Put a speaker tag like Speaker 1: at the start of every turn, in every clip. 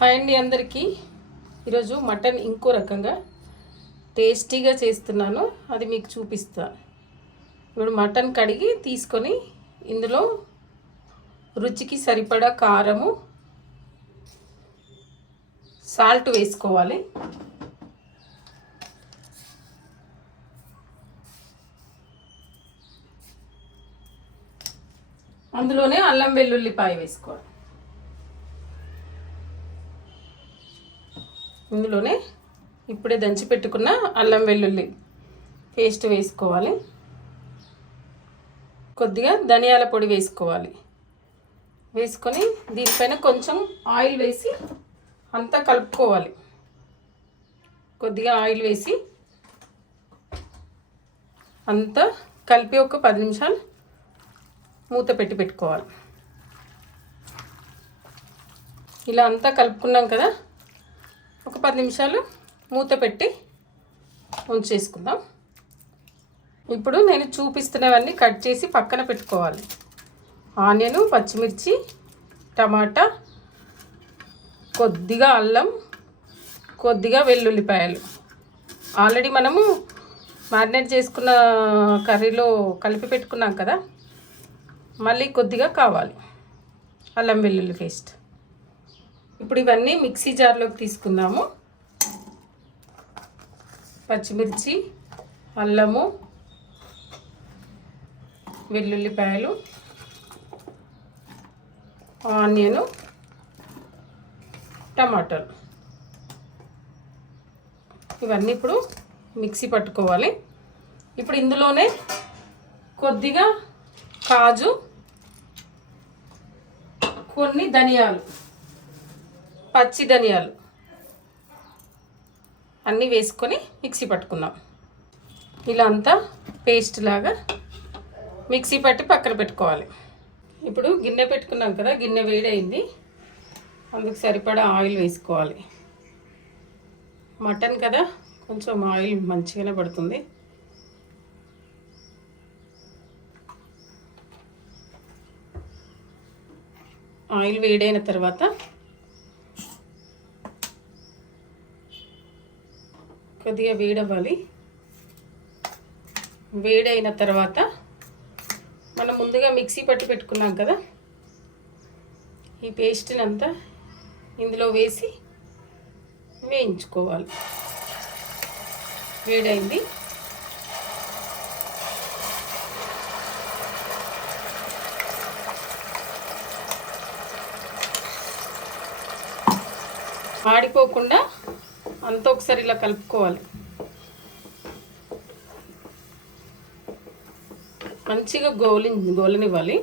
Speaker 1: Hi అండి అందరికీ. ఈరోజు మటన్ ఇంకో రకంగా టేస్టీగా చేస్తున్నాను. అది మీకు చూపిస్తా. ఇప్పుడు మటన్ కడిగి తీసుకొని ఇందులో రుచికి సరిపడా కారము సాల్ట్ వేసుకోవాలి. అందులోనే అల్లం వెల్లుల్లిపాయ వేసుకోవాలి. ఇందులోనే ఇప్పుడే దంచి పెట్టుకున్న అల్లం వెల్లుల్లి పేస్ట్ వేసుకోవాలి. కొద్దిగా ధనియాల పొడి వేసుకోవాలి. వేసుకొని దీనిపైన కొంచెం ఆయిల్ వేసి అంతా కలుపుకోవాలి. కొద్దిగా ఆయిల్ వేసి అంతా కలిపి ఒక పది నిమిషాలు మూత పెట్టి పెట్టుకోవాలి. ఇలా అంతా కలుపుకున్నాం కదా ఒక పది నిమిషాలు మూత పెట్టి ఉంచేసుకుందాం. ఇప్పుడు నేను చూపిస్తున్నవన్నీ కట్ చేసి పక్కన పెట్టుకోవాలి. ఆనియన్ పచ్చిమిర్చి టమాటా కొద్దిగా అల్లం కొద్దిగా వెల్లుల్లిపాయలు. ఆల్రెడీ మనము మ్యారినేట్ చేసుకున్న కర్రీలో కలిపి పెట్టుకున్నాం కదా మళ్ళీ కొద్దిగా కావాలి. అల్లం వెల్లుల్లి పేస్ట్. ఇప్పుడు ఇవన్నీ మిక్సీ జార్లోకి తీసుకుందాము. పచ్చిమిర్చి అల్లము వెల్లుల్లిపాయలు ఆనియను టమాటాలు. ఇవన్నీ ఇప్పుడు మిక్సీ పట్టుకోవాలి. ఇప్పుడు ఇందులోనే కొద్దిగా కాజు కొన్ని ధనియాలు. పచ్చి ధనియాలు. అన్నీ వేసుకొని మిక్సీ పట్టుకుందాం. ఇలా అంతా పేస్ట్ లాగా మిక్సీ పట్టి పక్కన పెట్టుకోవాలి. ఇప్పుడు గిన్నె పెట్టుకున్నాం కదా గిన్నె వేడైంది. అందుకు సరిపడా ఆయిల్ వేసుకోవాలి. మటన్ కదా కొంచెం ఆయిల్ మంచిగానే పడుతుంది. ఆయిల్ వేడైన తర్వాత కొద్దిగా వేడవ్వాలి. వేడైన తర్వాత మనం ముందుగా మిక్సీ పట్టి పెట్టుకున్నాం కదా ఈ పేస్ట్ని అంతా ఇందులో వేసి వేయించుకోవాలి. వేడైంది. మాడిపోకుండా అంతా ఒకసారి ఇలా కలుపుకోవాలి. మంచిగా గోలి గోలనివ్వాలి.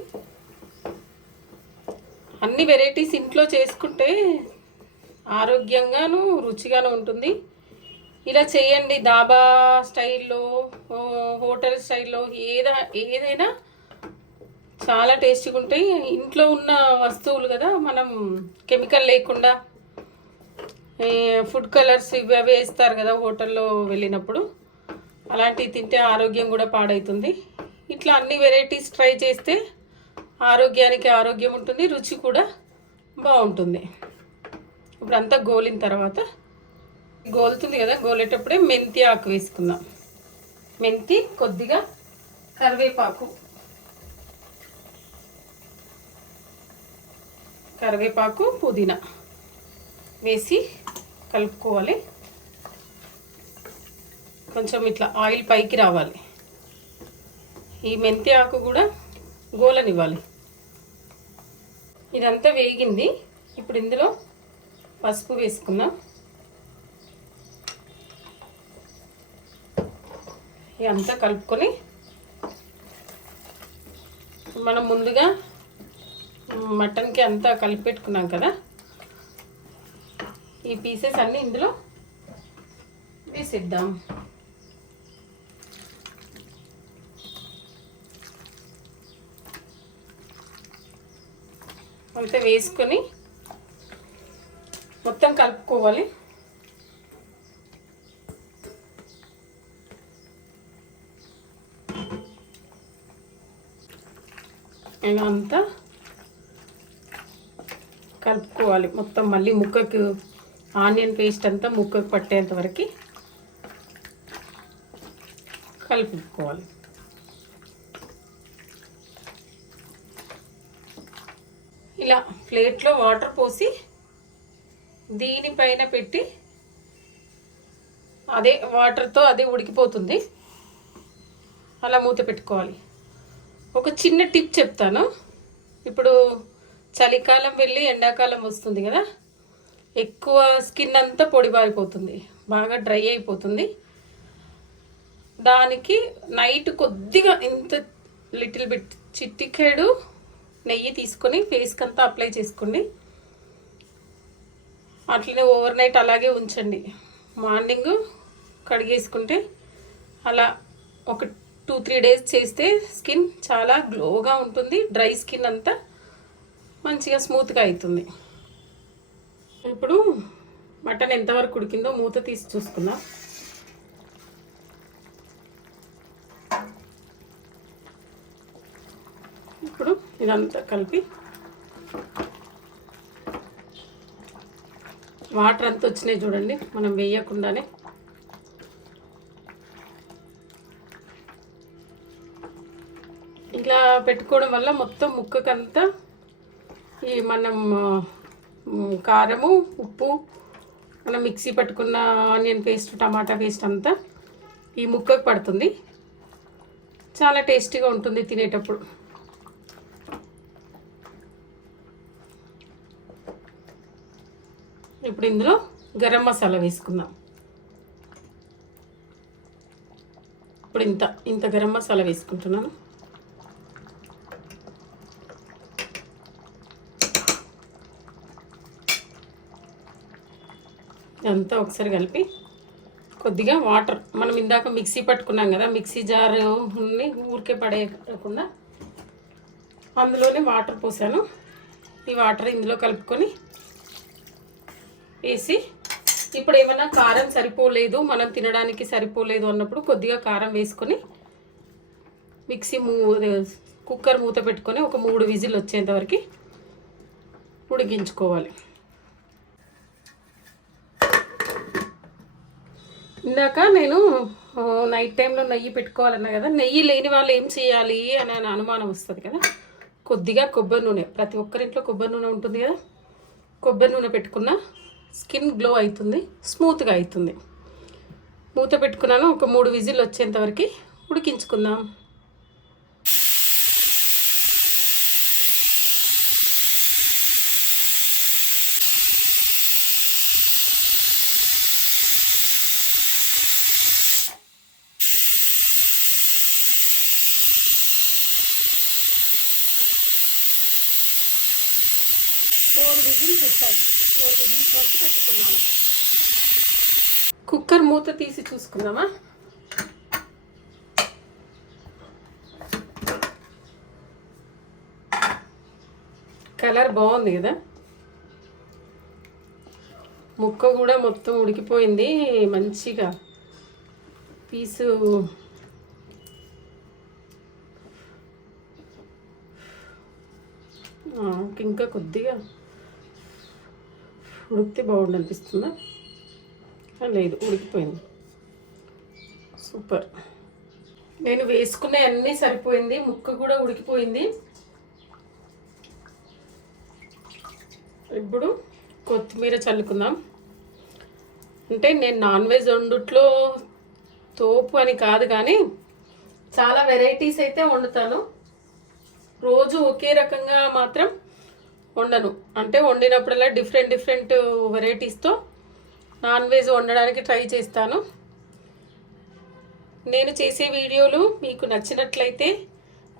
Speaker 1: అన్ని వెరైటీస్ ఇంట్లో చేసుకుంటే ఆరోగ్యంగాను రుచిగాను ఉంటుంది. ఇలా చేయండి. దాబా స్టైల్లో హోటల్ స్టైల్లో ఏదా ఏదైనా చాలా టేస్టీగా ఉంటాయి ఇంట్లో ఉన్న వస్తువులు కదా మనం కెమికల్ లేకుండా ఫుడ్ కలర్స్ ఇవి అవి వేస్తారు కదా హోటల్లో వెళ్ళినప్పుడు. అలాంటివి తింటే ఆరోగ్యం కూడా పాడవుతుంది ఇట్లా అన్ని వెరైటీస్ ట్రై చేస్తే ఆరోగ్యానికి ఆరోగ్యం ఉంటుంది రుచి కూడా బాగుంటుంది. ఇప్పుడు అంతా గోలిన తర్వాత గోలుతుంది కదా గోలేటప్పుడే మెంతి ఆకు వేసుకుందాం. మెంతి కొద్దిగా కరివేపాకు. కరివేపాకు పుదీనా వేసి కలుపుకోవాలి. కొంచెం ఇట్లా ఆయిల్ పైకి రావాలి. ఈ మెంతి ఆకు కూడా గోలనివ్వాలి. ఇదంతా వేగింది. ఇప్పుడు ఇందులో పసుపు వేసుకుందాం. ఇదంతా కలుపుకొని మనం ముందుగా మటన్కి అంతా కలిపి పెట్టుకున్నాం కదా. ఈ పీసెస్ అన్నీ ఇందులో వేసిద్దాం. అంతా వేసుకొని మొత్తం కలుపుకోవాలి. ఇలా అంతా కలుపుకోవాలి. మొత్తం మళ్ళీ ముక్కకు ఆనియన్ పేస్ట్ అంతా ముక్కకు పట్టేంత వరకు కలుపుకోవాలి. ఇలా ప్లేట్లో వాటర్ పోసి దీనిపైన పెట్టి అదే వాటర్తో అదే ఉడికిపోతుంది. అలా మూత పెట్టుకోవాలి. ఒక చిన్న టిప్ చెప్తాను. ఇప్పుడు చలికాలం వెళ్ళి ఎండాకాలం వస్తుంది కదా ఎక్కువ స్కిన్ అంతా పొడిబారిపోతుంది బాగా డ్రై అయిపోతుంది. దానికి నైట్ కొద్దిగా ఇంత లిటిల్ బిట్ చిట్టికేడు నెయ్యి తీసుకొని ఫేస్కి అంతా అప్లై చేసుకోండి. అట్లనే ఓవర్ నైట్ అలాగే ఉంచండి. మార్నింగ్ కడిగేసుకుంటే అలా ఒక టూ త్రీ డేస్ చేస్తే స్కిన్ చాలా గ్లోగా ఉంటుంది. డ్రై స్కిన్ అంతా మంచిగా స్మూత్గా అవుతుంది ఇప్పుడు మటన్ ఎంతవరకు ఉడికిందో మూత తీసి చూసుకుందాం. ఇప్పుడు ఇదంతా కలిపి వాటర్ అంతా వచ్చినాయి చూడండి మనం వేయకుండానే. ఇలా పెట్టుకోవడం వల్ల మొత్తం ముక్కకంతా ఈ మనం కారము ఉప్పు మనం మిక్సీ పట్టుకున్న ఆనియన్ పేస్ట్ టమాటా పేస్ట్ అంతా ఈ ముక్కకు పడుతుంది. చాలా టేస్టీగా ఉంటుంది తినేటప్పుడు. ఇప్పుడు ఇందులో గరం మసాలా వేసుకుందాం. ఇప్పుడు ఇంత ఇంత గరం మసాలా వేసుకుంటున్నాను. ఇదంతా ఒకసారి కలిపి కొద్దిగా వాటర్. మనం ఇందాక మిక్సీ పట్టుకున్నాం కదా మిక్సీ జార్ ఊరికే పడేయకుండా అందులోనే వాటర్ పోసాను. ఈ వాటర్ ఇందులో కలుపుకొని వేసి ఇప్పుడు ఏమైనా కారం సరిపోలేదు మనం తినడానికి సరిపోలేదు అన్నప్పుడు కొద్దిగా కారం వేసుకొని మిక్సీ మూ కుక్కర్ మూత పెట్టుకొని ఒక మూడు విజిల్ వచ్చేంతవరకు ఉడికించుకోవాలి. ఇందాక నేను నైట్ టైంలో నెయ్యి పెట్టుకోవాలన్నా కదా నెయ్యి లేని వాళ్ళు ఏం చేయాలి అని అనుమానం వస్తుంది కదా. కొద్దిగా కొబ్బరి నూనె ప్రతి ఒక్కరింట్లో కొబ్బరి నూనె ఉంటుంది కదా. కొబ్బరి నూనె పెట్టుకున్న స్కిన్ గ్లో అవుతుంది స్మూత్గా అవుతుంది మూత పెట్టుకున్నాను ఒక మూడు విజిల్ వచ్చేంతవరకు ఉడికించుకుందాం. విజిల్స్ వచ్చాయి ఫోర్ విజిల్స్ వరకు పెట్టుకున్నాను. కుక్కర్ మూత తీసి చూసుకుందామా? కలర్ బాగుంది కదా? ముక్క కూడా మొత్తం ఉడికిపోయింది. మంచిగా పీసు ఇంకా కొద్దిగా ఉడికితే బాగుండు అనిపిస్తుందా లేదు ఉడికిపోయింది. సూపర్. నేను వేసుకునే అన్నీ సరిపోయింది ముక్క కూడా ఉడికిపోయింది. ఇప్పుడు కొత్తిమీర చల్లుకుందాం. అంటే నేను నాన్ వెజ్ వండుట్లో తోపు అని కాదు కానీ చాలా వెరైటీస్ అయితే వండుతాను. రోజు ఒకే రకంగా మాత్రం వండను. అంటే వండినప్పుడల్లా డిఫరెంట్ డిఫరెంట్ వెరైటీస్తో నాన్ వెజ్ వండడానికి ట్రై చేస్తాను. నేను చేసే వీడియోలు మీకు నచ్చినట్లయితే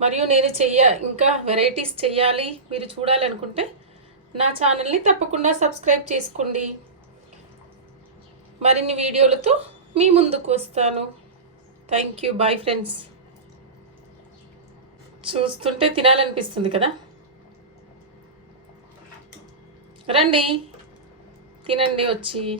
Speaker 1: మరియు నేను చెయ్య ఇంకా వెరైటీస్ చెయ్యాలి మీరు చూడాలనుకుంటే నా ఛానల్ని తప్పకుండా సబ్స్క్రైబ్ చేసుకోండి. మరిన్ని వీడియోలతో మీ ముందుకు వస్తాను. థ్యాంక్ యూ బాయ్ ఫ్రెండ్స్ చూస్తుంటే తినాలనిపిస్తుంది కదా? రండి. తినండి వచ్చి.